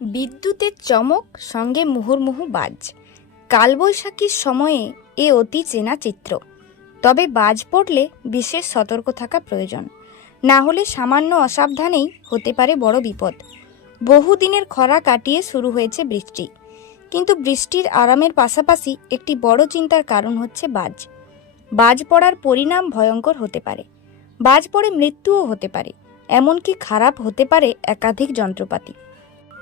বিদ্যুতের চমক সঙ্গে মুহুর্মুহু বাজ। কালবৈশাখীর সময়ে এ অতি চেনা চিত্র। তবে বাজ পড়লে বিশেষ সতর্ক থাকা প্রয়োজন, না হলে সামান্য অসাবধানেই হতে পারে বড় বিপদ। বহুদিনের খরা কাটিয়ে শুরু হয়েছে বৃষ্টি, কিন্তু বৃষ্টির আরামের পাশাপাশি একটি বড় চিন্তার কারণ হচ্ছে বাজ। বাজ পড়ার পরিণাম ভয়ঙ্কর হতে পারে। বাজ পড়ে মৃত্যুও হতে পারে, এমনকি খারাপ হতে পারে একাধিক যন্ত্রপাতি।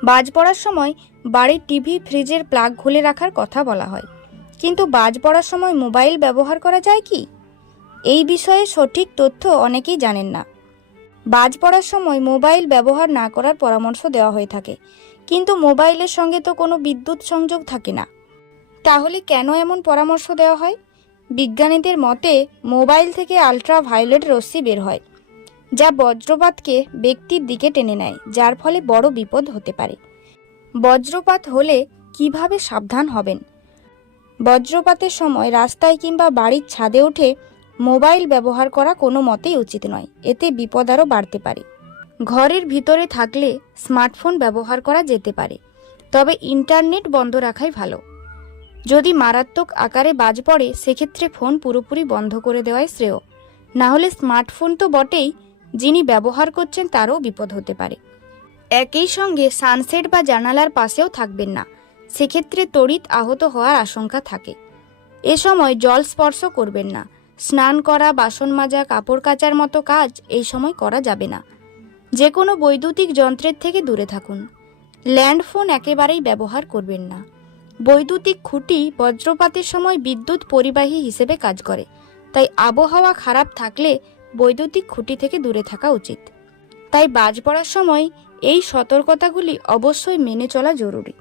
বাজ পড়ার সময় বাড়ির টিভি, ফ্রিজের প্লাগ খুলে রাখার কথা বলা হয়, কিন্তু বাজ পড়ার সময় মোবাইল ব্যবহার করা যায় কি? এই বিষয়ে সঠিক তথ্য অনেকেই জানেন না। বাজ পড়ার সময় মোবাইল ব্যবহার না করার পরামর্শ দেওয়া হয়ে থাকে, কিন্তু মোবাইলের সঙ্গে তো কোনো বিদ্যুৎ সংযোগ থাকে না। তাহলে কেন এমন পরামর্শ দেওয়া হয়? বিজ্ঞানীদের মতে মোবাইল থেকে আল্ট্রাভায়োলেট রশ্মি বের হয়, যা বজ্রপাতকে ব্যক্তির দিকে টেনে নেয়, যার ফলে বড় বিপদ হতে পারে। বজ্রপাত হলে কিভাবে সাবধান হবেন? বজ্রপাতের সময় রাস্তায় কিংবা বাড়ির ছাদে উঠে মোবাইল ব্যবহার করা কোনো মতেই উচিত নয়, এতে বিপদ আরও বাড়তে পারে। ঘরের ভিতরে থাকলে স্মার্টফোন ব্যবহার করা যেতে পারে, তবে ইন্টারনেট বন্ধ রাখাই ভালো। যদি মারাত্মক আকারে বাজ পড়ে, সেক্ষেত্রে ফোন পুরোপুরি বন্ধ করে দেওয়াই শ্রেয়। না হলে স্মার্টফোন তো বটেই, যিনি ব্যবহার করছেন তারও বিপদ হতে পারে। একই সঙ্গে সানসেট বা জানালার পাশেও থাকবেন না, সেক্ষেত্রে তড়িৎ আহত হওয়ার আশঙ্কা থাকে। এ সময় জল স্পর্শ করবেন না। স্নান করা, বাসন মাজা, কাপড় কাচার মতো কাজ এই সময় করা যাবে না। যে কোনো বৈদ্যুতিক যন্ত্রের থেকে দূরে থাকুন। ল্যান্ডফোন একেবারেই ব্যবহার করবেন না। বৈদ্যুতিক খুঁটি বজ্রপাতের সময় বিদ্যুৎ পরিবাহী হিসেবে কাজ করে, তাই আবহাওয়া খারাপ থাকলে বৈদ্যুতিক খুঁটি থেকে দূরে থাকা উচিত। তাই বাজ পড়ার সময় এই সতর্কতাগুলি অবশ্যই মেনে চলা জরুরি।